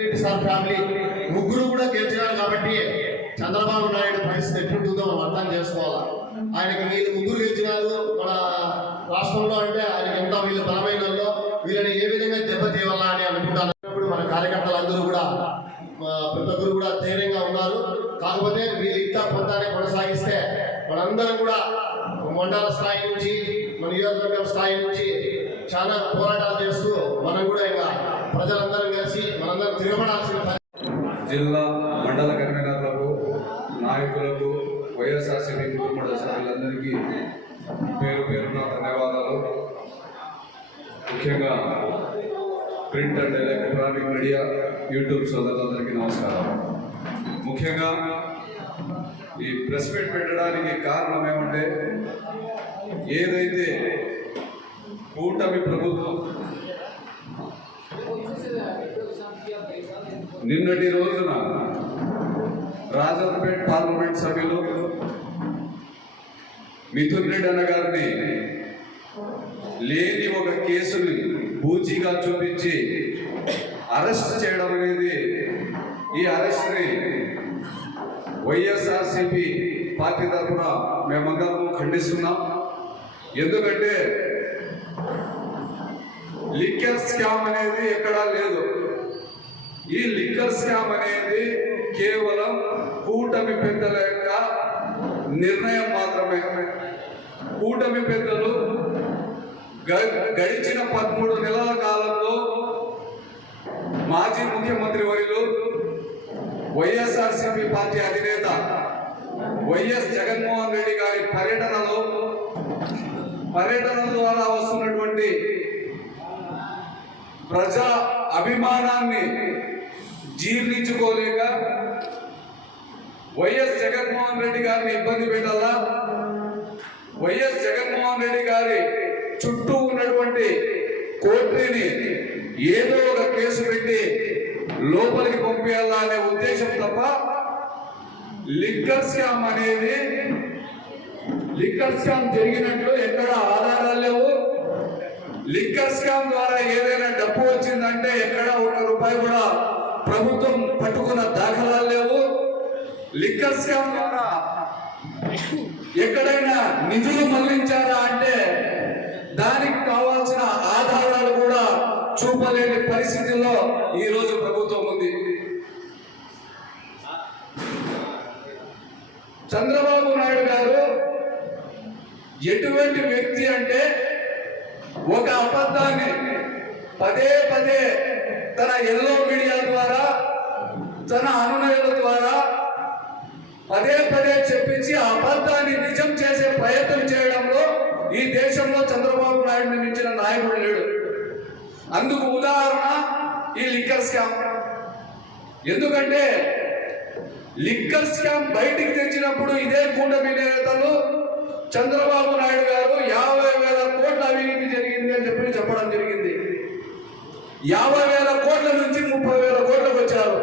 Reddy sir family. ముగ్గురు కూడా గెలిచినారు కాబట్టి చంద్రబాబు నాయుడు పరిస్థితి ఎట్లుంటుందో మనం అర్థం చేసుకోవాలి. ఆయనకి వీళ్ళు ముగ్గురు గెలిచినారు. మన రాష్ట్రంలో అంటే ఆయనకి ఎంత వీళ్ళు బలమైన వీళ్ళని ఏ విధంగా దెబ్బతీయాలా అని అనుకుంటాను. మన మన కార్యకర్తలందరూ కూడా ప్రతి ఒక్కరు కూడా ధైర్యంగా ఉన్నారు. కాకపోతే వీళ్ళు ఇంకా పొందాన్ని కొనసాగిస్తే మనందరం కూడా మండల స్థాయి నుంచి మన నియోజకవర్గం స్థాయి నుంచి చాలా పోరాటాలు చేస్తూ మనం కూడా ఇంకా ప్రజలందరూ కలిసి మనందరం తిరగబడాల్సిన జిల్లా మండల కన్వీనర్లకు నాయకులకు వైఎస్ఆర్సీపీ కుటుంబ సభ్యులందరికీ పేరు పేరున ధన్యవాదాలు. ముఖ్యంగా print and electronic media YouTube సోదరులందరికీ నమస్కారం. ముఖ్యంగా ఈ ప్రెస్ మీట్ పెట్టడానికి కారణం ఏమంటే ఏదైతే కూటమి ప్రభుత్వం నిన్నటి రోజున రాజంపేట్ పార్లమెంట్ సభ్యులు మిథున్ రెడ్డి అన్న గారిని లేని ఒక కేసుని బూచిగా చూపించి అరెస్ట్ చేయడం అనేది ఈ అరెస్ట్ని వైఎస్ఆర్సిపి పార్టీ తరఫున మేమందరము ఖండిస్తున్నాం. ఎందుకంటే లిక్కర్ స్కామ్ అనేది ఎక్కడా లేదు. ఈ లిక్కర్ స్కామ్ అనేది కేవలం కూటమి పెద్దల యొక్క నిర్ణయం మాత్రమే. కూటమి పెద్దలు గడిచిన పదమూడు నెలల కాలంలో మాజీ ముఖ్యమంత్రి వర్యులు వైఎస్ఆర్సీపీ పార్టీ అధినేత వైఎస్ జగన్మోహన్ రెడ్డి గారి పర్యటనలో పర్యటన ద్వారా వస్తున్నటువంటి ప్రజా అభిమానాన్ని జీర్ణించుకోలేక వైఎస్ జగన్మోహన్ రెడ్డి గారిని ఇబ్బంది పెట్టాలా? వైఎస్ జగన్మోహన్ రెడ్డి గారి చుట్టూ ఉన్నటువంటి కోట్రీని ఏదో ఒక కేసు పెట్టి లోపలికి పంపేయాలా అనే ఉద్దేశం తప్ప లిక్కర్ స్కామ్ అనేది లిక్కర్ స్కామ్ జరిగినట్లు ఎక్కడ ఆధారాలు లేవు. లిక్కర్ స్కామ్ ద్వారా ఏదైనా డబ్బు వచ్చిందంటే ఎక్కడ ఒక రూపాయి కూడా ప్రభుత్వం పట్టుకున్న దాఖలాలు లేవు. లిక్కర్ స్కామ్ ద్వారా ఎక్కడైనా నిధులు మళ్ళించారా అంటే దానికి కావాల్సిన ఆధారాలు కూడా చూపలేని పరిస్థితుల్లో ఈ రోజు ప్రభుత్వం ఉంది. చంద్రబాబు నాయుడు గారు ఎటువంటి వ్యక్తి అంటే ఒక అబద్ధాన్ని పదే పదే తన ఎల్లో మీడియా ద్వారా తన అనునయుల ద్వారా పదే పదే చెప్పించి ఆ అబద్ధాన్ని నిజం చేసే ప్రయత్నం చేయడంలో ఈ దేశంలో చంద్రబాబు నాయుడు మించిన నాయకుడు లేడు. అందుకు ఉదాహరణ ఈ లిక్కర్ స్కామ్. ఎందుకంటే లిక్కర్ స్కామ్ బయటికి తెచ్చినప్పుడు ఇదే కూటమి నేతలు చంద్రబాబు నాయుడు గారు యాభై వేల కోట్ల అవినీతి జరిగింది అని చెప్పి చెప్పడం జరిగింది. యాభై వేల కోట్ల నుంచి ముప్పై వేల కోట్లకు వచ్చారు.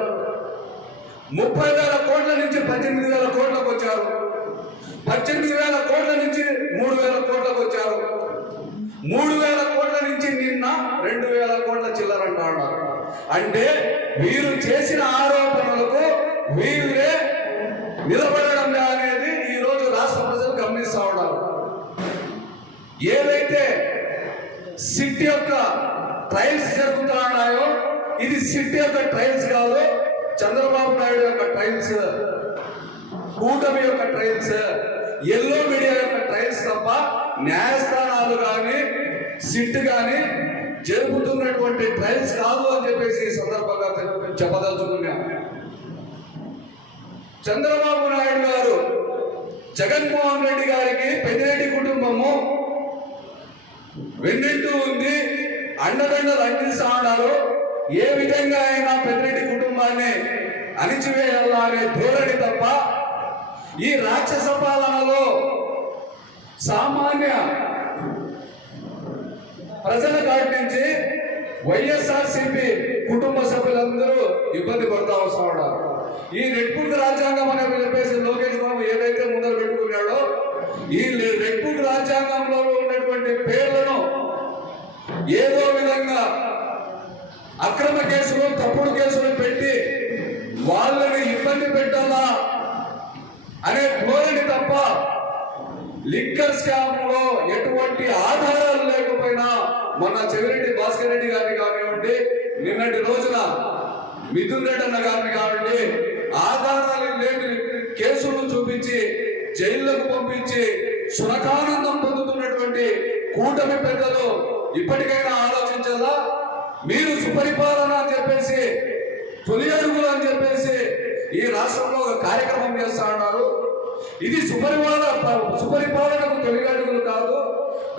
ముప్పై వేల కోట్ల నుంచి పద్దెనిమిది వేల కోట్లకు వచ్చారు. పద్దెనిమిది వేల కోట్ల నుంచి మూడు వేల కోట్లకు వచ్చారు. మూడు వేల కోట్ల నుంచి నిన్న రెండు వేల కోట్ల చిల్లర అంటే వీరు చేసిన ఆరోపణలకు వీళ్ళే నిలబడడం అనేది ఈ రోజు రాష్ట్ర ప్రజలు గమనిస్తా ఉన్నారు ఏదైతే సిట్ యొక్క ట్రయల్స్ జరుగుతా ఉన్నాయో ఇది సిట్ యొక్క ట్రయల్స్ కాదు చంద్రబాబు నాయుడు యొక్క ట్రయల్స్ కూటమి యొక్క ట్రయల్స్ ఎల్లో మీడియా యొక్క ట్రయల్స్ తప్ప న్యాయస్థానాలు కానీ సిట్ కానీ జరుపుతున్నటువంటి ట్రయల్స్ కాదు అని చెప్పేసి ఈ సందర్భంగా చెప్పదలుచుకున్నాం చంద్రబాబు నాయుడు గారు జగన్మోహన్ రెడ్డి గారికి పెద్దిరెడ్డి కుటుంబము వెన్నింటూ ఉంది అండదండలు అందిస్తా ఉన్నారు ఏ విధంగా అయినా పెద్దిరెడ్డి కుటుంబాన్ని అణిచివేయాలా అనే ధోరణి తప్ప ఈ రాక్షస పాలనలో సామాన్య ప్రజల కాటి నుంచి వైఎస్ఆర్సీపీ కుటుంబ సభ్యులందరూ ఇబ్బంది పడతా వస్తా ఉన్నారు. ఈ రెడ్ బుక్ రాజ్యాంగం అని చెప్పేసి లోకేష్ బాబు ఏదైతే ముందర పెట్టుకున్నాడో ఈ రెడ్ బుక్ రాజ్యాంగంలో ఉన్నటువంటి పేర్లను ఏదో విధంగా అక్రమ కేసులు తప్పుడు కేసులు పెట్టి వాళ్ళని ఇబ్బంది పెట్టాలా అనే కోరిక తప్ప లిక్కర్ స్కామ్లో ఎటువంటి ఆధారాలు లేకపోయినా మొన్న చెవిరెడ్డి భాస్కర్ రెడ్డి గారిని కానివ్వండి నిన్నటి రోజున మిథున్ రెడ్డి అన్న గారిని కావండి ఆధారాలు లేని కేసులు చూపించి జైళ్ళకు పంపించి సునకానందం పొందుతున్నటువంటి కూటమి పెద్దలు ఇప్పటికైనా ఆలోచించాలా? మీరు సుపరిపాలన అని చెప్పేసి తొలి అడుగులు అని చెప్పేసి ఈ రాష్ట్రంలో ఒక కార్యక్రమం చేస్తా ఉన్నారు. ఇది సుపరిపాలన సుపరిపాలనకు తొలి అడుగులు కాదు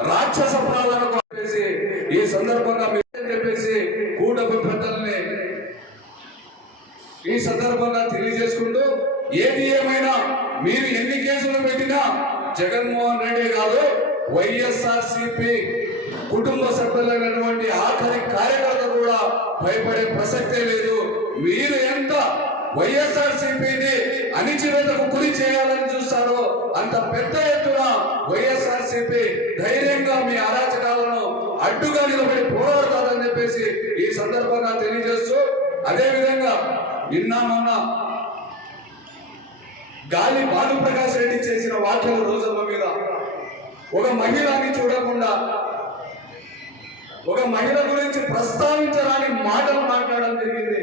రాక్షస పాలనకు చెప్పేసి ఈ సందర్భంగా మీరు చెప్పేసి కూటమి పెద్దల్ని ఈ సందర్భంగా తెలియజేసుకుంటూ ఏది ఏమైనా మీరు ఎన్ని కేసులు పెట్టినా జగన్మోహన్ రెడ్డి కాదు వైఎస్ఆర్ సిపి కుటుంబ సభ్యులైనటువంటి ఆఖరి కార్యకర్త కూడా భయపడే ప్రసక్తే లేదు. మీరు ఎంత వైఎస్ఆర్ సిపిని అణిచివేతకు గురి చేయాలని చూస్తారో అంత పెద్ద ఎత్తున వైఎస్ఆర్ సిపి ధైర్యంగా మీ అరాచకాలను అడ్డుగా నిలబడి పోరాడతారని చెప్పేసి ఈ సందర్భంగా తెలియజేస్తూ అదే విధంగా నిన్న మొన్న గాలి భానుప్రకాష్ రెడ్డి చేసిన వ్యాఖ్యలు రోజమ్మ మీద ఒక మహిళని చూడకుండా ఒక మహిళ గురించి ప్రస్తావించరాని మాటలు మాట్లాడడం జరిగింది.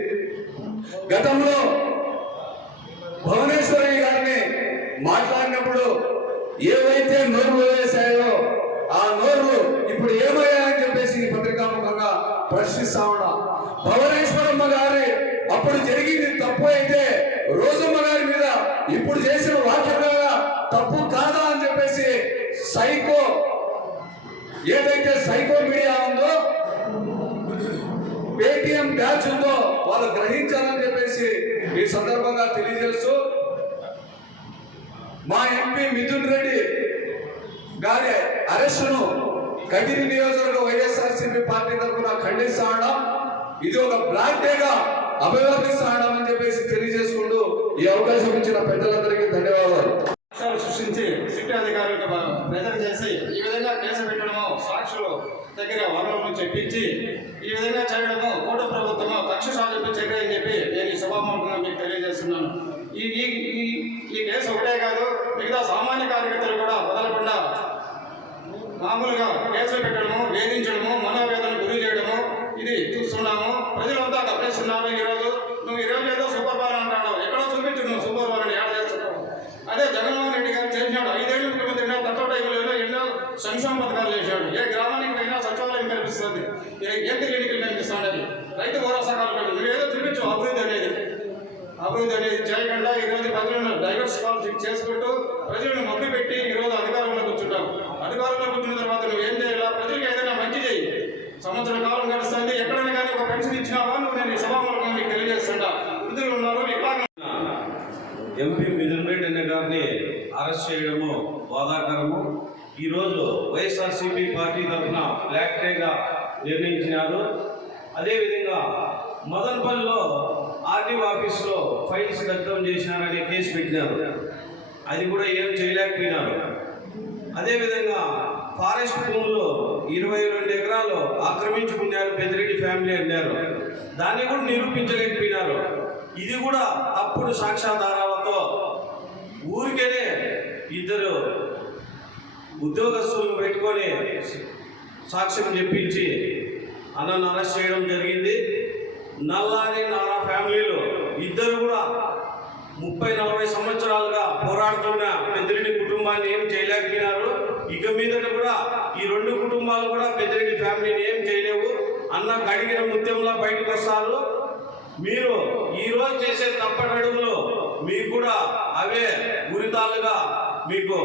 గతంలో భువనేశ్వరయ్య గారిని మాట్లాడినప్పుడు ఏవైతే నోరు వేశాయో ఆ నోరు ఇప్పుడు ఏమయ్యాయని చెప్పేసి ఈ పత్రికాముఖంగా ప్రశ్నిస్తా ఉన్నా. భువనేశ్వరమ్మ గారి అప్పుడు జరిగింది తప్పు అయితే రోజమ్మ గారి మీద ఇప్పుడు చేసిన వాక్యంగా తప్పు కాదా అని చెప్పేసి సైకో ఏదైతే సైకో గ్రహించాలని చెప్పేసి ఈ సందర్భంగా తెలియజేస్తూ మా ఎంపీ మిథున్ రెడ్డి గారి అరెస్టును కదిరి నియోజకవర్గ వైఎస్ఆర్సీపీ పార్టీ తరఫున ఖండిస్తా ఉండడం ఇది ఒక బ్లాక్ డేగా అభివర్ణిస్తా ఉండడం అని చెప్పేసి తెలియజేసుకుంటూ ఈ అవకాశం ఇచ్చిన పెద్దలందరికీ ధన్యవాదాలు. సృష్టించి సిట్ అధికారులకు ప్రెజర్ చేసి ఈ విధంగా కేసు పెట్టడము సాక్షులు దగ్గర వనరులను చెప్పించి ఈ విధంగా చేయడము కోట ప్రభుత్వం కక్ష సాధింపు చర్య అని చెప్పి నేను ఈ సభాముఖంగా మీకు తెలియజేస్తున్నాను. ఈ ఈ ఈ- కేసు ఒకటే కాదు మిగతా సామాన్య కార్యకర్తలు కూడా వదలకుండా మామూలుగా కేసులు పెట్టడము వేధించడము మనోవేదన గురి చేయడము ఇది చూస్తున్నాము. ప్రజలంతా గమనిస్తున్నాము ఈరోజు. నువ్వు ఈరోజు ఏదో సూపర్ పాలన అంటాడు ఎక్కడో చూపించు నువ్వు సూపర్ పాలన యాడ్ చేస్తున్నావు. అదే జగన్మోహన్ రెడ్డి గారు చేసినాడు. ఐదేళ్ళు ముఖ్యమంత్రి అయినా తక్కువ టైంలో ఎన్నో సంక్షేమ పథకాలు చేశాడు. ఏ గ్రామానికి పోయినా సచివాలయం కనిపిస్తుంది. ఏ క్లినిక్లు కనిపిస్తాడని రైతు భరోసా కార్డు నువ్వేదో చూపించు అభివృద్ధి అనేది. అభివృద్ధి అనేది చేయకుండా ఈ రోజు ప్రజలను డైవర్స్ పాలిటిక్స్ చేసుకుంటూ ప్రజలను మభ్య పెట్టి ఈ రోజు అధికారంలో కూర్చుంటావు అధికారంలో కూర్చున్న తర్వాత నువ్వు ఏం చేయాలా? ప్రజలకు ఏదైనా మంచి చేయి సంవత్సరం కాలం గడుస్తుంది. ఎక్కడైనా కానీ ఒక పెన్షన్ ఇచ్చినావా? నువ్వు నేను సభామూలకంగా మీకు తెలియజేస్తుంటా. వృద్ధులు ఉన్నారు ఎంపీ మిథున్ రెడ్డి అనే గారిని అరెస్ట్ చేయడము బాధాకరము. ఈరోజు వైఎస్ఆర్సీపీ పార్టీ తరఫున బ్లాక్ డేగా నిర్ణయించినారు. అదేవిధంగా మదన్పల్లిలో ఆర్డీఓ ఆఫీస్లో ఫైల్స్ దగ్ధం చేసినారని కేసు పెట్టినారు. అది కూడా ఏం చేయలేకపోయినారు. అదేవిధంగా ఫారెస్ట్ భూములు ఇరవై రెండు ఎకరాలు ఆక్రమించుకున్నారు పెద్దిరెడ్డి ఫ్యామిలీ అన్నారు. దాన్ని కూడా నిరూపించలేకపోయినారు. ఇది కూడా అప్పుడు సాక్ష్యాధారాలతో ఊరికేనే ఇద్దరు ఉద్యోగస్తులను పెట్టుకొని సాక్ష్యం చెప్పించి అన్నను అరెస్ట్ చేయడం జరిగింది. నల్లాని నారా ఫ్యామిలీలు ఇద్దరు కూడా ముప్పై నలభై సంవత్సరాలుగా పోరాడుతున్న పెద్దిరెడ్డి కుటుంబాన్ని ఏం చేయలేకపోయినారు. ఇక మీదట కూడా ఈ రెండు కుటుంబాలు కూడా పెద్దిరెడ్డి ఫ్యామిలీని ఏం చేయలేవు. అన్న కడిగిన ముత్యంలా బయటకు వస్తారు. మీరు ఈ రోజు చేసే తప్పటడుగులు మీకు కూడా అవే గురితాలుగా మీకు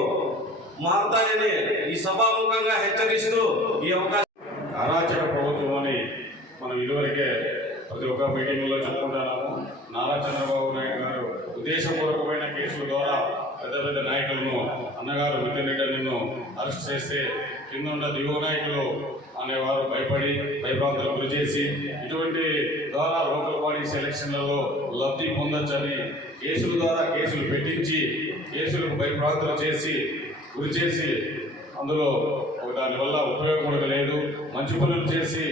మారుతాయని ఈ సభాముఖంగా హెచ్చరిస్తూ ఈ అవకాశం అరాచక ప్రభుత్వం అని మనం ఇదివరకే ప్రతి ఒక్క మీటింగ్లో చెప్పుకుంటున్నాము నారా చంద్రబాబు నాయుడు గారు ఉద్దేశపూర్వకమైన కేసుల ద్వారా పెద్ద పెద్ద నాయకులను అన్నగారు మిత్రులను అరెస్ట్ చేస్తే కింద ఉన్న దిగువ నాయకులు అనేవారు భయపడి భయభ్రాంతులకు గురి చేసి ఇటువంటి ద్వారా లోకల్ బాడీస్ ఎలక్షన్లలో లబ్ధి పొందొచ్చని కేసుల ద్వారా కేసులు పెట్టించి కేసులకు భయభ్రాంతులు చేసి గురి చేసి అందులో దానివల్ల ఉపయోగం కూడా లేదు. మంచి పనులు చేసి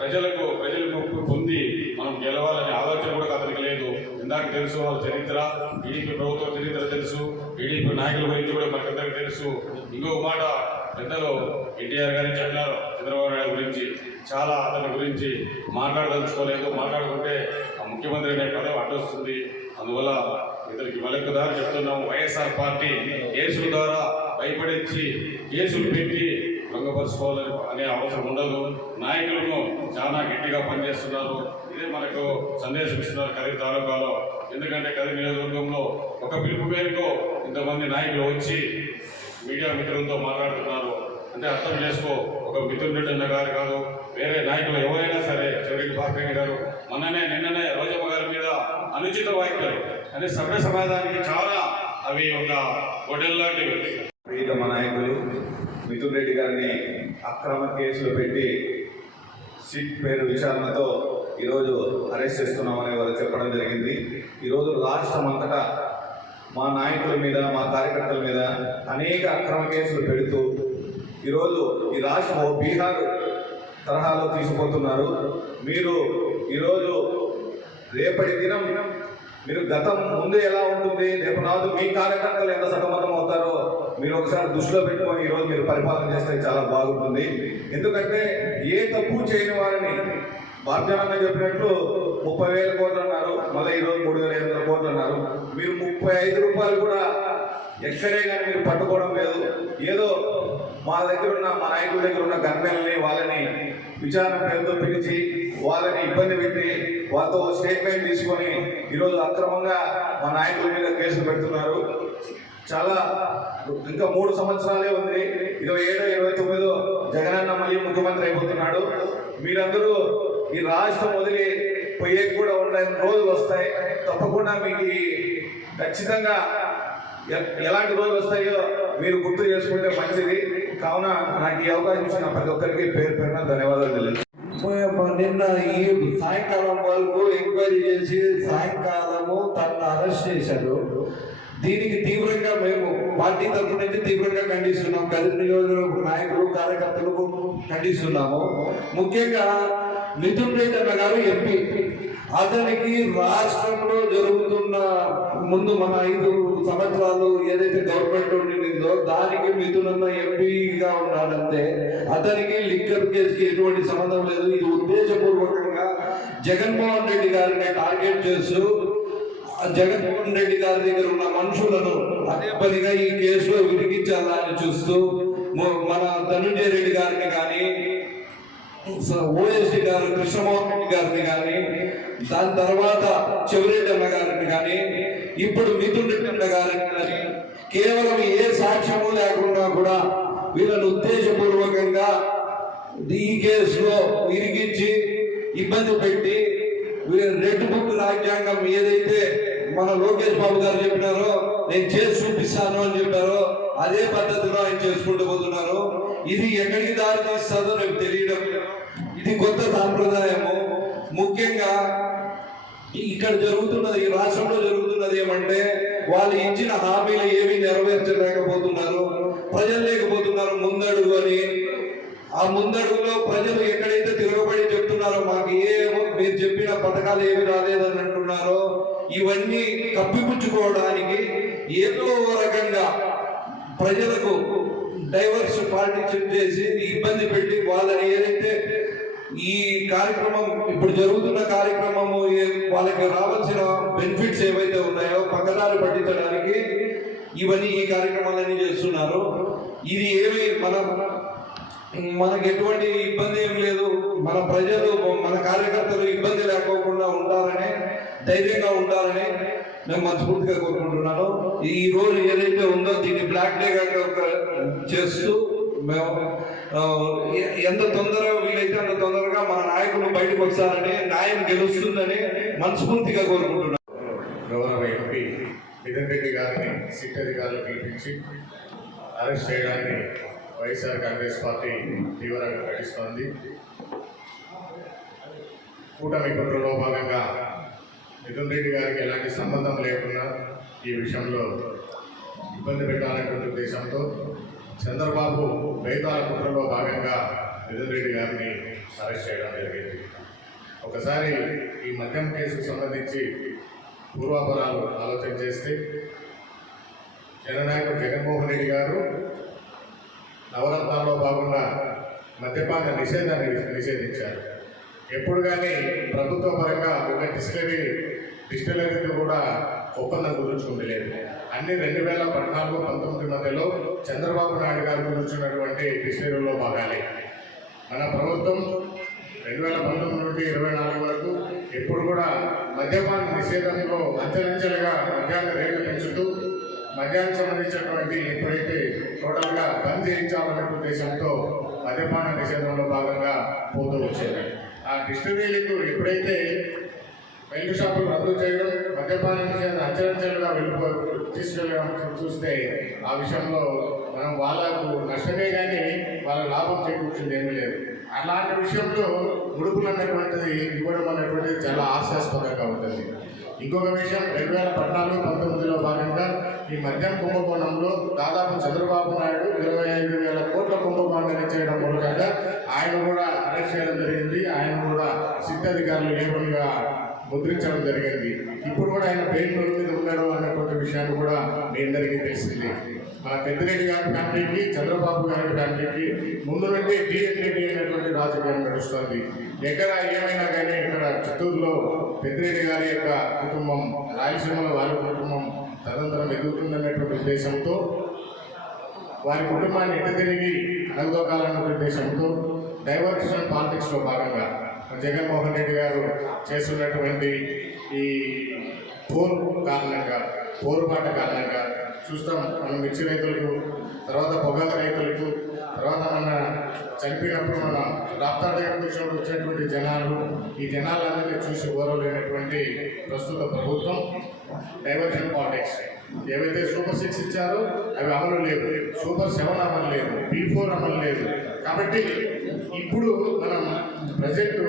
ప్రజలకు ప్రజలకు పొంది మనం గెలవాలనే ఆలోచన కూడా అతనికి లేదు. ఇందాక తెలుసు వాళ్ళ చరిత్ర టీడీపీ ప్రభుత్వ చరిత్ర తెలుసు టీడీపీ నాయకుల గురించి కూడా మనకందరికీ తెలుసు. ఇంకొక మాట పెద్దలు ఎన్టీఆర్ గారి చెప్పినారు చంద్రబాబు నాయుడు గురించి. చాలా అతని గురించి మాట్లాడదలుచుకోలేదు. మాట్లాడుకుంటే ఆ ముఖ్యమంత్రి అనే పదవి అడ్డొస్తుంది. అందువల్ల ఇతనికి మలెక్కుదారు చెప్తున్నాము. వైఎస్ఆర్ పార్టీ కేసుల ద్వారా భయపడించి కేసులు పెట్టి భంగపరుచుకోవాలని అవసరం ఉండదు నాయకులను చాలా గట్టిగా పనిచేస్తున్నారు. ఇదే మనకు సందేశం ఇస్తున్నారు కరీం తాలూకాలో. ఎందుకంటే కరీం నియోజకవర్గంలో ఒక పిలుపు మేరకు ఇంతమంది నాయకులు వచ్చి మీడియా మిత్రులతో మాట్లాడుతున్నారు. అంటే అర్థం చేసుకో ఒక మిత్రుడు అన్న గారు కాదు వేరే నాయకులు ఎవరైనా సరే చివరికి భాస్కర్ గారు మొన్ననే నిన్ననే రోజమ్మ గారి మీద అనుచిత వ్యాఖ్యలు అంటే సభ్య సమాజానికి చాలా అవి ఒక గొడ్డెల్ లాంటివి. నాయకులు మిథున్ రెడ్డి గారిని అక్రమ కేసులు పెట్టి సిట్ పేరు విచారణతో ఈరోజు అరెస్ట్ చేస్తున్నామని వారు చెప్పడం జరిగింది. ఈరోజు రాష్ట్రం అంతటా మా నాయకుల మీద మా కార్యకర్తల మీద అనేక అక్రమ కేసులు పెడుతూ ఈరోజు ఈ రాష్ట్రం బీహార్ తరహాలో తీసుకుపోతున్నారు. మీరు ఈరోజు రేపటి దినం మీరు గతం ముందు ఎలా ఉంటుంది? రేపు నాడు మీ కార్యకర్తలు ఎంత సతమతం అవుతారో మీరు ఒకసారి దృష్టిలో పెట్టుకొని ఈరోజు మీరు పరిపాలన చేస్తే చాలా బాగుంటుంది. ఎందుకంటే ఏ తప్పు చేయని వారిని భారతీయన్న చెప్పినట్లు ముప్పై వేల కోట్లు అన్నారు మళ్ళీ ఈరోజు మూడు వేల ఐదు వందల కోట్లు అన్నారు. మీరు ముప్పై ఐదు రూపాయలు కూడా ఎక్కడే కానీ మీరు పట్టుకోవడం లేదు. ఏదో మా దగ్గర ఉన్న మా నాయకుల దగ్గర ఉన్న గన్మెల్ని వాళ్ళని విచారణ పేరుతో పిలిచి వాళ్ళని ఇబ్బంది పెట్టి వాళ్ళతో స్టేట్మెంట్ తీసుకొని ఈరోజు అక్రమంగా మా నాయకుల మీద కేసులు పెడుతున్నారు. చాలా ఇంకా మూడు సంవత్సరాలే ఉంది. ఇరవై ఏడో ఇరవై తొమ్మిదో జగనన్న మళ్ళీ ముఖ్యమంత్రి అయిపోతున్నాడు. మీరందరూ ఈ రాష్ట్రం వదిలి పోయే కూడా ఉన్న రోజులు వస్తాయి. తప్పకుండా మీకు ఖచ్చితంగా ఎలాంటి రోజులు వస్తాయో మీరు గుర్తు చేసుకుంటే మంచిది. కావున నాకు ఈ అవకాశం ఇచ్చిన ప్రతి ఒక్కరికి పేరు పేరున ధన్యవాదాలు తెలియదు నిన్న ఈ సాయంకాలం వరకు ఎంక్వైరీ చేసి సాయంకాలము తనను అరెస్ట్ చేశారు దీనికి తీవ్రంగా మేము పార్టీ తరఫు నుంచి తీవ్రంగా ఖండిస్తున్నాం. కదిరి నియోజకవర్గ నాయకులు కార్యకర్తలకు ఖండిస్తున్నాము. ముఖ్యంగా మిథున్ రెడ్డి అన్న గారు ఎంపీ. అతనికి రాష్ట్రంలో జరుగుతున్న ముందు మన ఐదు సంవత్సరాలు ఏదైతే గవర్నమెంట్ ఉండిందో దానికి మిథునన్న ఎంపీగా ఉన్నాడంతే అతనికి లిక్కర్ కేసుకి ఎటువంటి సంబంధం లేదు. ఇది ఉద్దేశపూర్వకంగా జగన్మోహన్ రెడ్డి గారిని టార్గెట్ చేస్తూ జగన్మోహన్ రెడ్డి గారి దగ్గర ఉన్న మనుషులను అదే పనిగా ఈ కేసులో విరిగించాలని చూస్తూ మన ధనుంజయ రెడ్డి గారిని కానీ ఓఎస్డి గారు కృష్ణమోహన్ రెడ్డి గారిని కానీ దాని తర్వాత చెవిరెడ్డి గారిని కానీ ఇప్పుడు మిథున్ రెడ్డి గారిని కానీ కేవలం ఏ సాక్ష్యము లేకుండా కూడా వీళ్ళని ఉద్దేశపూర్వకంగా ఈ కేసులో ఇరిగించి ఇబ్బంది పెట్టి రెడ్ బుక్ రాజ్యాంగం ఏదైతే మన లోకేష్ బాబు గారు చెప్పినారో నేను చేసి చూపిస్తాను అని చెప్పారో అదే పద్ధతిలో ఆయన చేసుకుంటూ పోతున్నారు. ఇది ఎక్కడికి దారి తీస్తుందో నాకు తెలియడం. ఇది కొత్త సాంప్రదాయము. ముఖ్యంగా ఇక్కడ జరుగుతున్నది ఈ రాష్ట్రంలో జరుగుతున్నది ఏమంటే వాళ్ళు ఇచ్చిన హామీలు ఏమీ నెరవేర్చలేకపోతున్నారు ప్రజలు లేకపోతున్నారు ముందడుగు అని. ఆ ముందడుగులో ప్రజలు ఎక్కడైతే తిరగబడి చెప్తున్నారో మాకు ఏమో మీరు చెప్పిన పథకాలు ఏమి రాలేదని అంటున్నారో ఇవన్నీ కప్పిపుచ్చుకోవడానికి ఏదో ఓ రకంగా ప్రజలకు డైవర్స్ పార్టిసిపేట్ చేసి ఇబ్బంది పెట్టి వాళ్ళని ఏదైతే ఈ కార్యక్రమం ఇప్పుడు జరుగుతున్న కార్యక్రమము వాళ్ళకి రావాల్సిన బెనిఫిట్స్ ఏవైతే ఉన్నాయో పక్కదారి పట్టించడానికి ఇవన్నీ ఈ కార్యక్రమాలన్నీ చేస్తున్నారు. ఇది ఏమి మనం మనకు ఎటువంటి ఇబ్బంది ఏం లేదు. మన ప్రజలు మన కార్యకర్తలు ఇబ్బంది లేకోకుండా ఉంటారని ధైర్యంగా ఉంటారని నేను మనస్ఫూర్తిగా కోరుకుంటున్నాను ఈ రోజు ఏదైతే ఉందో దీన్ని బ్లాక్ డే గా ఒక- చేస్తూ మేము ఎంత తొందరగా వీలైతే అంత తొందరగా మన నాయకులు బయటకు వస్తారని న్యాయం గెలుస్తుందని మనస్ఫూర్తిగా కోరుకుంటున్నాను. గౌరవ ఎంపీ మిథన్ రెడ్డి గారిని సిట్ అధికారులు పిలిపించి అరెస్ట్ చేయడాన్ని వైఎస్ఆర్ కాంగ్రెస్ పార్టీ తీవ్రంగా ఖండిస్తోంది. కూటమి కుట్రలో భాగంగా మిథున్ రెడ్డి గారికి ఎలాంటి సంబంధం లేకుండా ఈ విషయంలో ఇబ్బంది పెట్టాలనేటువంటి ఉద్దేశంతో చంద్రబాబు బైతాల కుట్రలో భాగంగా మిథున్ రెడ్డి గారిని అరెస్ట్ చేయడం జరిగింది. ఒకసారి ఈ మద్యం కేసుకు సంబంధించి పూర్వాపరాలు ఆలోచన చేస్తే జననాయకుడు జగన్మోహన్ రెడ్డి గారు నవరత్నాల్లో భాగంగా మద్యపాన నిషేధాన్ని నిషేధించారు. ఎప్పుడు కానీ ప్రభుత్వ పరంగా ఒక డిజిటల్ డిస్టిలరీతో కూడా ఒప్పందం కుదుర్చుకుంటలేదు అన్ని రెండు వేల పద్నాలుగు పంతొమ్మిది మధ్యలో చంద్రబాబు నాయుడు గారు కుదుర్చున్నటువంటి డిస్టిలరీలో భాగాలే. మన ప్రభుత్వం రెండు వేల పంతొమ్మిది నుండి ఇరవై నాలుగు వరకు ఎప్పుడు కూడా మద్యపాన నిషేధంలో అంచెలంచెలుగా మద్యాన్ని రేట్లు పెంచుతూ మద్యానికి సంబంధించినటువంటి ఎప్పుడైతే టోటల్గా బంద్ చేయించాలనే ఉద్దేశంతో మద్యపాన నిషేధంలో భాగంగా పోతూ వచ్చేది ఆ డిస్టిలరీలకు ఎప్పుడైతే వైన్ షాపులు రద్దు చేయడం మద్యపానం చేత అంచెలంచెలుగా వెళ్ళిపో తీసుకెళ్ళడం చూస్తే ఆ విషయంలో మనం వాళ్ళకు నష్టమే కానీ వాళ్ళ లాభం చేకూర్చింది ఏమీ లేదు. అలాంటి విషయంలో ముడుపులు అనేటువంటిది ఇవ్వడం అనేటువంటిది చాలా హాస్యాస్పదంగా ఉంటుంది. ఇంకొక విషయం రెండు వేల పద్నాలుగు పంతొమ్మిదిలో భాగంగా ఈ మద్యం కుంభకోణంలో దాదాపు చంద్రబాబు నాయుడు ఇరవై ఐదు వేల కోట్ల కుంభకోణాన్ని చేయడం మూలకంగా ఆయన కూడా అరెస్ట్ చేయడం జరిగింది. ఆయన కూడా సిద్ధాధికారులు ఏమనిగా ముద్రించడం జరిగింది. ఇప్పుడు కూడా ఆయన బెంగళూరు మీద ఉన్నాడు అన్నటువంటి విషయాన్ని కూడా మీ అందరికీ తెలిసింది. మన పెద్దిరెడ్డి గారి ఫ్యామిలీకి చంద్రబాబు గారి ఫ్యామిలీకి ముందు నుండి డిఎన్రెడ్డి అనేటువంటి రాజకీయం నడుస్తుంది. ఎక్కడ ఏమైనా కానీ ఇక్కడ చిత్తూరులో పెద్దిరెడ్డి గారి యొక్క కుటుంబం రాయలసీమలో వారి కుటుంబం తదనంతరం ఎదుగుతుందనేటువంటి ఉద్దేశంతో వారి కుటుంబాన్ని ఎట్టు తిరిగి నలుగొక్కాలన్న ఉద్దేశంతో డైవర్షన్ పాలిటిక్స్లో భాగంగా జగన్మోహన్ రెడ్డి గారు చేస్తున్నటువంటి ఈ పోరు కారణంగా పోరుబాట కారణంగా చూస్తాం. మనం మిర్చి రైతులకు తర్వాత పొగాకు రైతులకు తర్వాత మన చనిపోయినప్పుడు మన డాక్టర్ దగ్గర వచ్చినప్పుడు వచ్చేటువంటి జనాలు ఈ జనాలందరినీ చూసి ఓరలేనటువంటి ప్రస్తుత ప్రభుత్వం డైవర్షన్ పాలిటిక్స్. ఏవైతే సూపర్ సిక్స్ ఇచ్చారో అవి అమలు లేదు సూపర్ సెవెన్ అమలు లేదు. బీ ఫోర్ అమలు లేదు. కాబట్టి ఇప్పుడు మనం ప్రజెంట్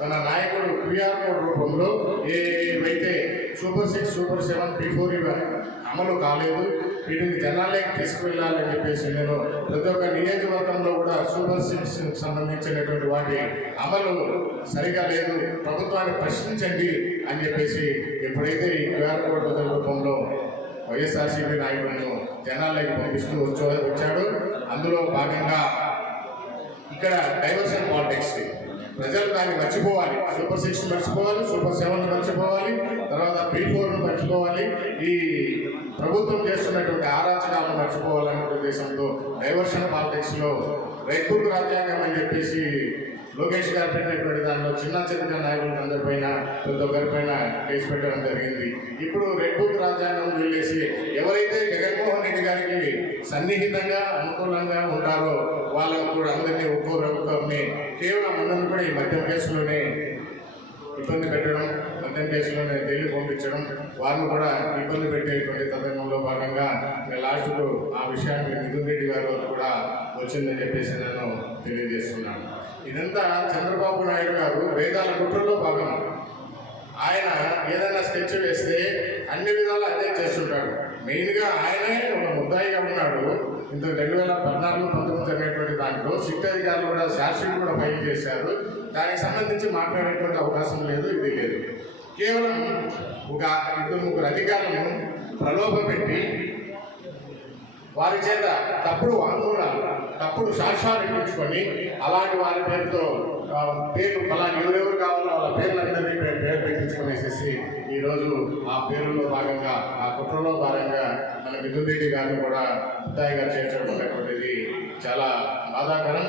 మన నాయకుడు క్యూఆర్ కోడ్ రూపంలో ఏవైతే super six super seven B four అమలు కాలేదు వీటిని జనాలకి తీసుకువెళ్ళాలని చెప్పేసి నేను ప్రతి ఒక్క నియోజకవర్గంలో కూడా సూపర్ సిక్స్ సంబంధించినటువంటి వాటి అమలు సరిగా లేదు ప్రభుత్వాన్ని ప్రశ్నించండి అని చెప్పేసి ఎప్పుడైతే ఈ క్యూఆర్ కోడ్ రూపంలో వైఎస్ఆర్సీపీ నాయకులను జనాలకి పంపిస్తూ వచ్చాడు. అందులో భాగంగా ఇక్కడ డైవర్షన్ పాలిటిక్స్ ప్రజలు దాన్ని మర్చిపోవాలి. సూపర్ సిక్స్ మర్చిపోవాలి సూపర్ సెవెన్ మర్చిపోవాలి తర్వాత పీ ఫోర్ మర్చిపోవాలి. ఈ ప్రభుత్వం చేస్తున్నటువంటి ఆరాచకాలను మర్చిపోవాలనే ఉద్దేశంతో డైవర్షన్ పాలిటిక్స్లో రెడ్ బుక్ రాజ్యాంగం అని చెప్పేసి లోకేష్ గారు పెట్టినటువంటి దానిలో చిన్న చిన్న నాయకుల అందరిపైన ప్రతి ఒక్కరిపైన కేసు పెట్టడం జరిగింది. ఇప్పుడు రెడ్ బుక్ రాజ్యాంగం వెళ్ళేసి ఎవరైతే జగన్మోహన్ రెడ్డి గారికి సన్నిహితంగా అనుకూలంగా ఉంటారో వాళ్ళకు కూడా అందరినీ ఒక్కో ఒక్కొక్కరిని కేవలం అందరిని కూడా ఈ మద్యం కేసులోనే ఇబ్బంది పెట్టడం మద్యం కేసులోనే జైలు పంపించడం వారిని కూడా ఇబ్బంది పెట్టేటువంటి తదనంలో భాగంగా లాస్ట్కు ఆ విషయాన్ని మిథున్ రెడ్డి గారు కూడా వచ్చిందని చెప్పేసి నేను తెలియజేస్తున్నాను. ఇదంతా చంద్రబాబు నాయుడు గారు వేదాల కుట్రలో భాగం. ఆయన ఏదైనా స్కెచ్ వేస్తే అన్ని విధాలు అదే చేస్తుంటాడు. మెయిన్గా ఆయనే ఒక ముద్దాయిగా ఉన్నాడు. ఇంత రెండు వేల పద్నాలుగు పంతొమ్మిది జరిగినటువంటి దాంట్లో సిట్ అధికారులు కూడా షార్ట్షీట్ కూడా ఫైల్ చేశారు. దానికి సంబంధించి మాట్లాడేటువంటి అవకాశం లేదు ఇది లేదు. కేవలం ఒక ఇద్దరు ముగ్గురు అధికారులను ప్రలోభ పెట్టి వారి చేత తప్పుడు వాంగ్మూలాలు తప్పుడు సాక్ష్యాలు ఇప్పించుకొని అలాంటి వారి పేరుతో పేరు పేర్లు ఫలాని ఎవరెవరు కావాలో వాళ్ళ పేర్లందరినీ పే- పేరు పెట్టించుకునేసేసి ఈరోజు ఆ పేరులో భాగంగా ఆ కుట్రలో భాగంగా మన మిథున్ గారిని కూడా ముద్దాయిగా చేర్చడం అనేటువంటిది చాలా బాధాకరం.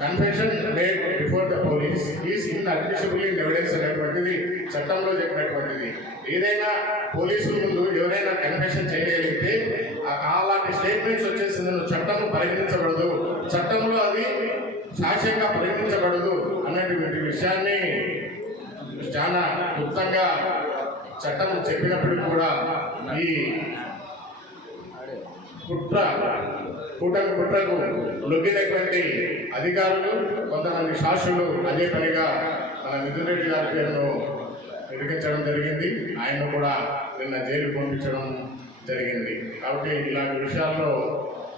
Confession made before the police is inadmissible in evidence అనేటువంటిది చట్టంలో చెప్పినటువంటిది. ఏదైనా పోలీసుల ముందు ఎవరైనా కన్ఫెషన్ చేయగలిగితే అలాంటి స్టేట్మెంట్స్ వచ్చేసింది. చట్టం పరిగణించబడదు చట్టంలో అది సాక్ష్యంగా పరిగణించకూడదు అనేటువంటి విషయాన్ని చాలా క్లుప్తంగా చట్టం చెప్పినప్పటికీ కూడా ఈ కుట్ర కూటమి కుట్రకు లొగ్గినటువంటి అధికారులు కొంతమంది శాసులు అదే పనిగా మన మిథున్ రెడ్డి గారి పేరును ఎదిగించడం జరిగింది. ఆయన కూడా నిన్న జైలు పంపించడం జరిగింది. కాబట్టి ఇలాంటి విషయాల్లో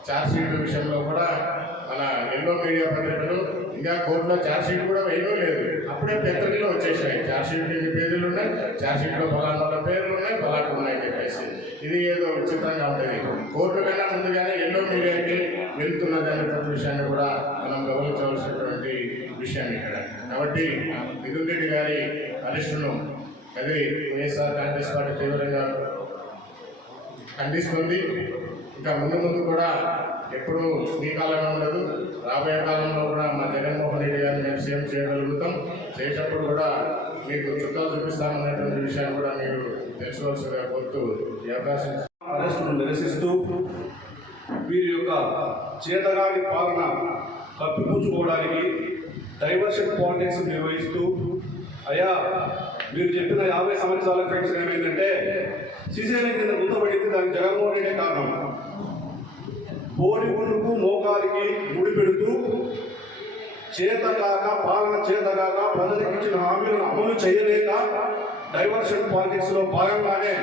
ఛార్జ్షీట్ విషయంలో కూడా మన ఎన్నో మీడియా పత్రికలు ఇంకా కోర్టులో ఛార్జ్షీట్ కూడా వేయడం లేదు. అప్పుడే పెద్దలో వచ్చేసాయి. ఛార్జ్షీట్ ఎన్ని పేజీలు ఉన్నాయి? ఛార్జ్షీట్లో ఫలానా పేర్లు ఉన్నాయి ఫలానా ఉన్నాయి చెప్పేసి. ఇది ఏదో విచిత్రంగా ఉంటుంది. కోర్టు కన్నా ముందుగానే ఎన్నో మీడియాకి వెళ్తున్నది అనేటువంటి విషయాన్ని కూడా మనం గమనించవలసినటువంటి విషయం ఇక్కడ. కాబట్టి మిథున్ రెడ్డి గారి అరెస్టును కదిరి వైఎస్ఆర్ కాంగ్రెస్ పార్టీ తీవ్రంగా ఖండిస్తుంది. ఇంకా ముందు ముందు కూడా ఎప్పుడు మీ కాలంలో ఉండదు రాబోయే కాలంలో కూడా మా జగన్మోహన్ రెడ్డి గారిని మేము సీఎం చేయగలుగుతాం. చేసేటప్పుడు కూడా మీకు చుట్టాలు చూపిస్తామనేటువంటి విషయాన్ని కూడా మీరు తెలుసుకోవాల్సిందిగా కోరుతూ ఈ అవకాశం అరెస్టును నిరసిస్తూ వీరి యొక్క చేతగాని పాలన కప్పిపుచ్చుకోవడానికి డైవర్షన్ పాలిటిక్స్ నిర్వహిస్తూ అయ్యా మీరు చెప్పిన యాభై సంవత్సరాల ఫ్రెండ్స్ ఏమైందంటే శ్రీశైలం కింద గుర్తపడింది దానికి జగన్మోహన్ రెడ్డి కారణం. పోలి గుండుకు మోకాలికి ముడి పెడుతూ చేతకాక పాలన చేతగాక ప్రజలకు ఇచ్చిన హామీలను అమలు చేయలేక డైవర్షన్ పాలిటిక్స్లో భాగంగానే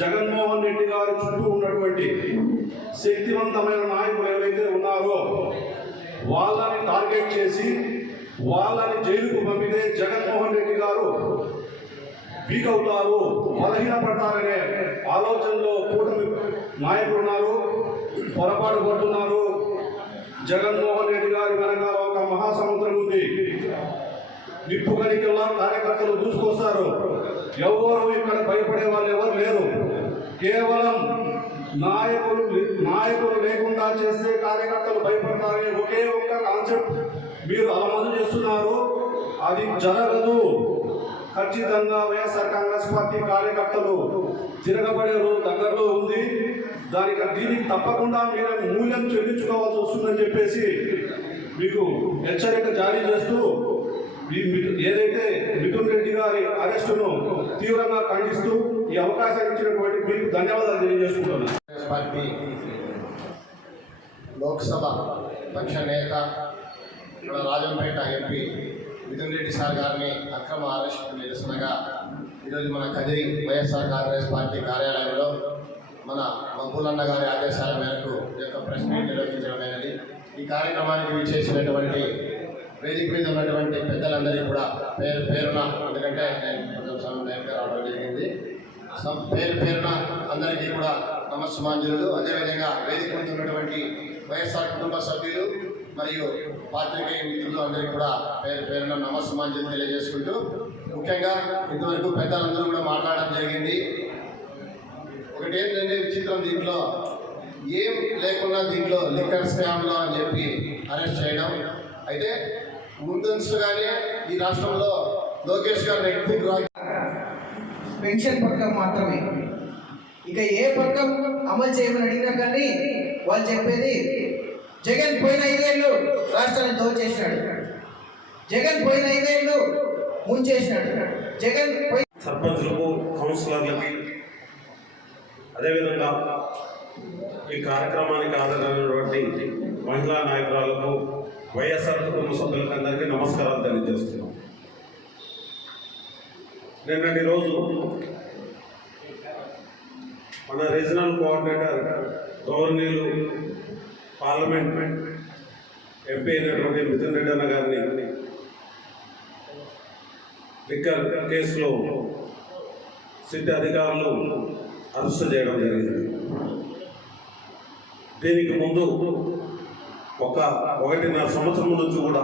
జగన్మోహన్ రెడ్డి గారు చుట్టూ ఉన్నటువంటి శక్తివంతమైన నాయకులు ఎవరైతే ఉన్నారో వాళ్ళని టార్గెట్ చేసి వాళ్ళని జైలుకు పంపితే జగన్మోహన్ రెడ్డి గారు వీక్ అవుతారు బలహీనపడతారనే ఆలోచనలో కూటమి నాయకులు ఉన్నారు పొరపాటు పడుతున్నారు. జగన్మోహన్ రెడ్డి గారి వెనకాల ఒక మహాసముద్రం ఉంది. నిప్పు కణికల్లో కార్యకర్తలు దూసుకొస్తారు. ఎవరు ఇక్కడ భయపడే వాళ్ళు ఎవరు లేరు. కేవలం నాయకులు నాయకులు లేకుండా చేస్తే కార్యకర్తలు భయపడతారనే ఒకే ఒక్క కాన్సెప్ట్. మీరు అమలు చేస్తున్నారు. అది జరగదు. ఖచ్చితంగా వైఎస్ఆర్ కాంగ్రెస్ పార్టీ కార్యకర్తలు తిరగబడే రోజు దగ్గరలో ఉంది. దానికి దీనికి తప్పకుండా మీరు మూల్యం చెల్లించుకోవాల్సి వస్తుందని చెప్పేసి మీకు హెచ్చరిక జారీ చేస్తూ ఏదైతే మిథున్ రెడ్డి గారి అరెస్టును తీవ్రంగా ఖండిస్తూ ఈ అవకాశం ఇచ్చినటువంటి మీకు ధన్యవాదాలు తెలియజేసుకుంటున్నాను. పార్టీ లోక్సభ పక్ష నేత రాజంపేట ఎంపీ మిథున్ రెడ్డి సార్ గారిని అక్రమ అరెస్టు నిరసనగా ఈరోజు మన కదిరి వైఎస్ఆర్ కాంగ్రెస్ పార్టీ కార్యాలయంలో మన మబ్బులన్న గారి ఆదేశాల మేరకు ఈ యొక్క ప్రెస్ మీట్ నిర్వహించడం ఈ కార్యక్రమానికి విచ్చేసినటువంటి వేదిక మీద ఉన్నటువంటి పెద్దలందరికీ కూడా పేరు పేరున ఎందుకంటే నేను కొంచెం సమయంగా రావడం జరిగింది. పేరు పేరున అందరికీ కూడా నమస్సుమాంజులు. అదేవిధంగా వేదిక మీద ఉన్నటువంటి వైఎస్ఆర్ కుటుంబ సభ్యులు మరియు పాత్రికేయ మిత్రులు అందరికీ కూడా పేరు పేరున నమస్సుమాంజలు తెలియజేసుకుంటూ ముఖ్యంగా ఇంతవరకు పెద్దలందరూ కూడా మాట్లాడడం జరిగింది. ఒకటి ఏంటంటే విచిత్రం దీంట్లో ఏం లేకుండా దీంట్లో లిక్కర్ స్కామ్లో అని చెప్పి అరెస్ట్ చేయడం. అయితే ముందస్తుగానే ఈ రాష్ట్రంలో లోకేష్ గారు ఎక్కువ పెన్షన్ పథకం మాత్రమే. ఇక ఏ పథకం అమలు చేయమని అడిగినా కానీ వాళ్ళు చెప్పేది జగన్ పోయిన ఐదేళ్ళు రాష్ట్రాన్ని దోచేసినాడు జగన్ పోయిన ఐదేళ్ళు ముంచేసినాడు. జగన్ పోయి సర్పంచ్లకు కౌన్సిలర్లకి అదేవిధంగా ఈ కార్యక్రమానికి హాజరైనటువంటి మహిళా నాయకురాలకు వైఎస్ఆర్ కుటుంబ సభ్యులకు అందరికీ నమస్కారాలు తెలియజేస్తున్నాం. నిన్నటి రోజు మన రీజనల్ కోఆర్డినేటర్ గవర్నీలు పార్లమెంట్ ఎంపీ అయినటువంటి మిథున్ రెడ్డి అన్న గారిని లిక్కర్ కేసులో సిట్ అధికారులు అరెస్ట్ చేయడం జరిగింది. దీనికి ముందు ఒక ఒకటిన్నర సంవత్సరం నుంచి కూడా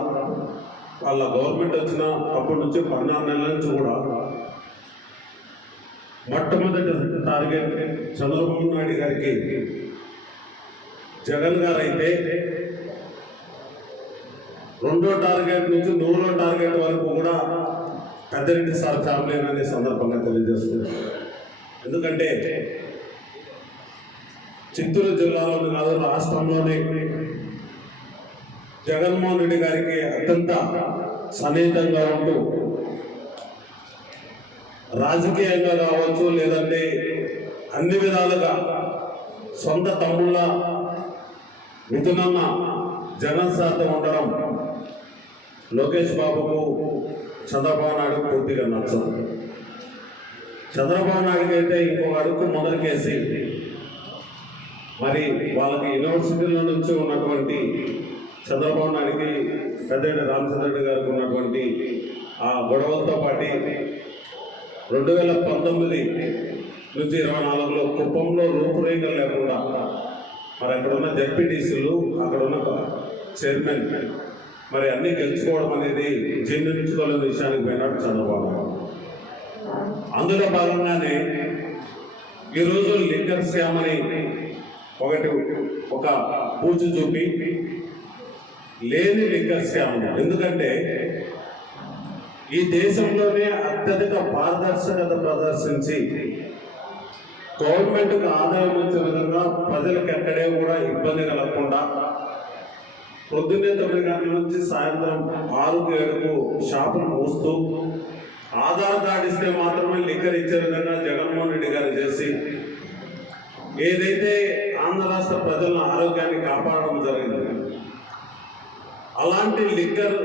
వాళ్ళ గవర్నమెంట్ వచ్చిన అప్పటి నుంచి పద్నాలుగు నెలల నుంచి కూడా మొట్టమొదటి టార్గెట్ చంద్రబాబు నాయుడు గారికి జగన్ గారు అయితే రెండో టార్గెట్ నుంచి నూరో టార్గెట్ వరకు కూడా పెద్దరెడ్డి సార్ ఫ్యామిలీ అనే సందర్భంగా తెలియజేస్తుంది ఎందుకంటే చిత్తూరు జిల్లాలోని కాదు రాష్ట్రంలోనే జగన్మోహన్ రెడ్డి గారికి అత్యంత సన్నిహితంగా ఉంటూ రాజకీయంగా కావచ్చు లేదంటే అన్ని విధాలుగా సొంత తమ్ముళ్ళ ఇంతకన్నా జగన్ సార్తో ఉండడం లోకేష్ బాబుకు చంద్రబాబు నాయుడు పూర్తిగా నచ్చదు. చంద్రబాబు నాయుడుకి అయితే ఇంకొక అడుగు మొదలుకేసి మరి వాళ్ళకి యూనివర్సిటీల నుంచి ఉన్నటువంటి చంద్రబాబు నాయుడికి పెద్దరెడ్డి రామచంద్రుడు గారికి ఉన్నటువంటి ఆ గొడవలతో పాటు రెండు వేల పంతొమ్మిది నుంచి ఇరవై నాలుగులో కుప్పంలో రూపురేఖలు లేకుండా మరి అక్కడ ఉన్న జడ్పీటీసీలు అక్కడ ఉన్న చైర్మన్ మరి అన్ని గెలుచుకోవడం అనేది జీర్ణించుకోలేని విషయానికి పోయినాడు చంద్రబాబు అందులో భాగంగానే ఈరోజు లిక్కర్ స్కామ్ అని ఒకటి ఒక పూజ చూపి లేని లిక్కర్ స్కామ్ ఎందుకంటే ఈ దేశంలోనే అత్యధిక పారదర్శకత ప్రదర్శించి గవర్నమెంట్కు ఆదాయం వచ్చే విధంగా ప్రజలకు ఎక్కడే కూడా ఇబ్బంది కలగకుండా పొద్దున్నే తొమ్మిది గంటల నుంచి సాయంత్రం ఆరుకు ఏడుకు షాపులు మూస్తూ ఆధార్ కార్డు ఇస్తే మాత్రమే లిక్కర్ ఇచ్చే విధంగా జగన్మోహన్ రెడ్డి గారు చేసి ఏదైతే ఆంధ్ర రాష్ట్ర ప్రజల ఆరోగ్యాన్ని కాపాడడం జరిగింది అలాంటి లిక్కర్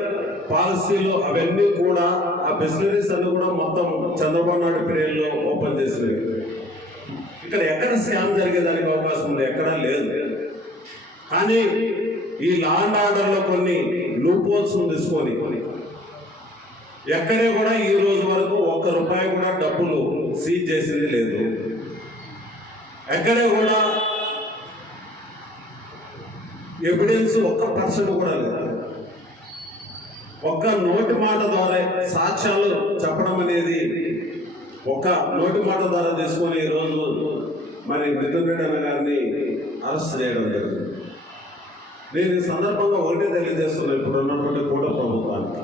పాలసీలు అవన్నీ కూడా ఆ బిజినెస్ అన్ని కూడా మొత్తం చంద్రబాబు నాయుడు పీరియడ్లో ఓపెన్ చేసినవి ఇక్కడ ఎక్కడ స్కామ్ జరిగేదానికి అవకాశం ఉంది? ఎక్కడా లేదు. కానీ ఈ లాండ్ ఆర్డర్లో కొన్ని లూపోల్స్ తీసుకొని ఎక్కడే కూడా ఈ రోజు వరకు ఒక్క రూపాయి కూడా డబ్బులు సీజ్ చేసింది లేదు. ఎక్కడే కూడా ఎవిడెన్స్ ఒక్క పర్సెంట్ కూడా లేదు. ఒక్క నోటి మాట ద్వారా సాక్ష్యాలు చెప్పడం అనేది ఒక నోటి మాట ద్వారా తీసుకొని ఈరోజు మరి మిథున్ అన్న గారిని అరెస్ట్ చేయడం జరిగింది. నేను ఈ సందర్భంగా ఒకటే తెలియజేస్తున్నాను ఇప్పుడు ఉన్నటువంటి కూడా ప్రభుత్వానికి.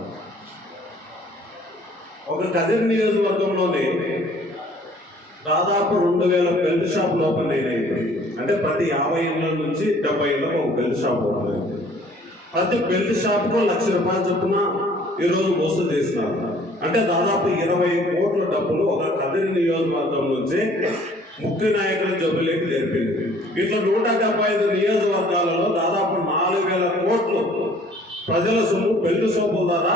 ఒక కదిరి నియోజకవర్గంలోనే దాదాపు రెండు వేల బెల్ట్ షాపులు ఓపెన్ అయినాయి అంటే ప్రతి యాభై ఏళ్ళ నుంచి డెబ్బై ఏళ్ళకు ఒక బెల్ట్ షాప్ ఓపెన్ అయింది ప్రతి బెల్ట్ షాప్కు లక్ష రూపాయలు చొప్పున ఈరోజు వసూలు చేసినారు. అంటే దాదాపు ఇరవై కోట్ల డబ్బులు ఒక కదిరి నియోజకవర్గం నుంచి ముఖ్య నాయకుల జబ్బులేకి జరిపింది ఇట్లా నూట డెబ్బై ఐదు నియోజకవర్గాలలో దాదాపు నాలుగు వేల కోట్లు ప్రజల సొమ్ము పెళ్ళి సొమ్ము ద్వారా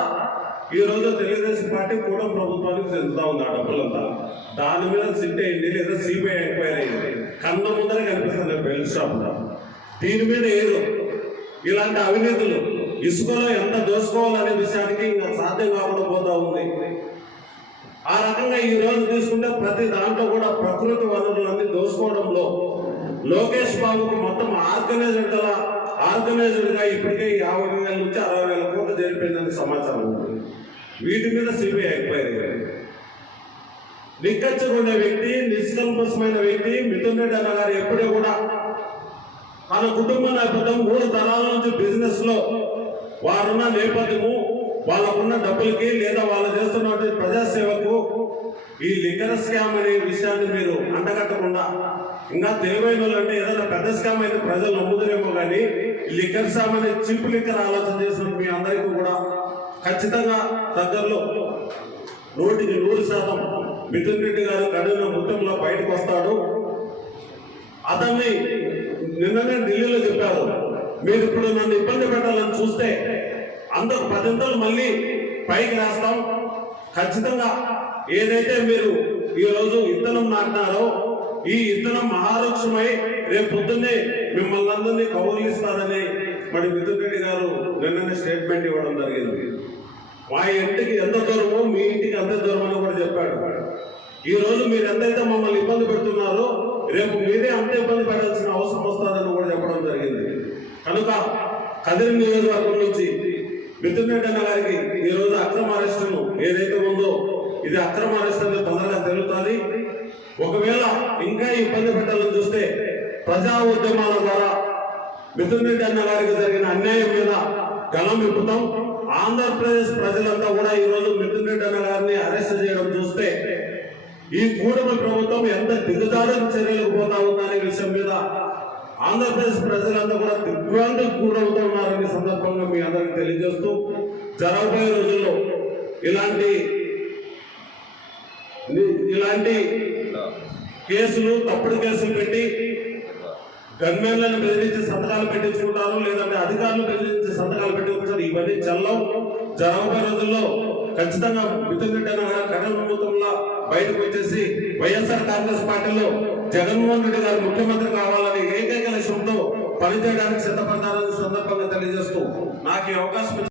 ఈ రోజు తెలుగుదేశం పార్టీ కూడా ప్రభుత్వానికి చెందుతా ఉంది ఆ డబ్బులంతా. దాని మీద సిట్ అయింది లేదా సిబిఐ ఎంక్వైరీ అయింది. కన్న ముందర కనిపిస్తుంది బెల్ట్ షాప్ దీని మీద ఏదో ఇలాంటి అవినీతులు ఇసుకలో ఎంత దోసుకోవాలనే విషయానికి ఇంకా సాధ్యం కాకుండా పోతా ఉంది. ఆ రకంగా ఈ రోజు తీసుకుంటే ప్రతి దాంట్లో కూడా ప్రకృతి వనరులన్నీ దోసుకోవడంలో లోకేష్ బాబుకు మొత్తం ఆర్గనైజ్డ్ గల ఆర్గనైజ్డ్గా ఇప్పటికే యాభై వేల నుంచి అరవై వేల కోట్లు జరిపోయిందని సమాచారం ఉంది. వీటి మీద సిబిఐ ఎంక్వైరీ. నిక్కచ్చగుండే వ్యక్తి నిష్కల్పసమైన వ్యక్తి మిథున్ రెడ్డి అన్న గారు ఎప్పుడూ కూడా తన కుటుంబ నేపథ్యం మూడు తరాల నుంచి బిజినెస్లో వారున్న నేపథ్యము వాళ్ళకున్న డబ్బులకి లేదా వాళ్ళు చేస్తున్నటువంటి ప్రజాసేవకు ఈ లిక్కర్ స్కామ్ అనే విషయాన్ని మీరు అంటగట్టకుండా ఇంకా తెలివైన అంటే ఏదైనా పెద్ద స్కామ్ అయితే ప్రజలు నమ్ముదరేమో కానీ ఈ లిక్కర్ స్కామ్ అనే చింపు లిక్కర్ ఆలోచన చేసిన మీ అందరికీ కూడా ఖచ్చితంగా దగ్గరలో నూటికి నూరు శాతం మిథున్ రెడ్డి గారు కఠిన ముట్టంలో బయటకు వస్తాడు. అతన్ని నిన్ననే ఢిల్లీలో చెప్పారు. మీరు ఇప్పుడు నన్ను ఇబ్బంది పెట్టాలని చూస్తే అందరు పదింతలు మళ్ళీ పైకి రాస్తాం. ఖచ్చితంగా ఏదైతే మీరు ఈ రోజు ఇత్తనం నాటినారో ఈ ఇత్తనం మహావృక్షమై రేపు పొద్దున్నే మిమ్మల్ని అందరినీ కౌలిస్తారని మరి మిథున్ రెడ్డి గారు నిన్ననే స్టేట్మెంట్ ఇవ్వడం జరిగింది. మా ఇంటికి ఎంత దూరమో మీ ఇంటికి అంత దూరం అని కూడా చెప్పాడు. ఈ రోజు మీరు ఎంతైతే మమ్మల్ని ఇబ్బంది పెడుతున్నారో రేపు మీరే అంతే ఇబ్బంది పెట్టాల్సిన అవసరం వస్తుందని కూడా చెప్పడం జరిగింది. కనుక కదిరి నియోజకవర్గం నుంచి మిథున్ రెడ్డి అన్న గారికి ఈ రోజు అక్రమ అరెస్టును ఏదైతే ఉందో ఇది అక్రమ అరెస్ట్ అనేది తొందరగా తెలుగుతుంది ఒకవేళ ఇంకా ఇబ్బంది పెట్టాలని చూస్తే ప్రజా ఉద్యమాల ద్వారా మిథున్ రెడ్డి అన్న గారికి జరిగిన అన్యాయం మీద గలం విప్పుతాం. ఆంధ్రప్రదేశ్ ప్రజలంతా కూడా ఈ రోజు మిథున్ రెడ్డి అన్న గారిని అరెస్ట్ చేయడం చూస్తే ఈ కూటమి ప్రభుత్వం ఎంత దిగజారుడు చర్యలకు పోతా ఉందనే విషయం మీద ఆంధ్రప్రదేశ్ ప్రజలంతా కూడా దిగ్భ్రాంతికి గురవుతున్నారనే సందర్భంగా మీ అందరికి తెలియజేస్తూ జరగబోయే రోజుల్లో ఇలాంటి ఇలాంటి కేసులు తప్పుడు కేసులు పెట్టి గన్మెన్లను బెదిరించి సంతకాలు పెట్టించుకుంటారు లేదంటే అధికారులు బెదిరించి సంతకాలు పెట్టించుకుంటారు. ఇవన్నీ చల్లం. జరగబోయే రోజుల్లో ఖచ్చితంగా మిథున్ రెడ్డి ప్రభుత్వంలో బయటకు వచ్చేసి వైఎస్ఆర్ కాంగ్రెస్ పార్టీలో జగన్మోహన్ రెడ్డి గారు ముఖ్యమంత్రి కావాలని పనిచేయడానికి సిద్ధపడతారని సందర్భంగా తెలియజేస్తూ నాకు ఈ అవకాశం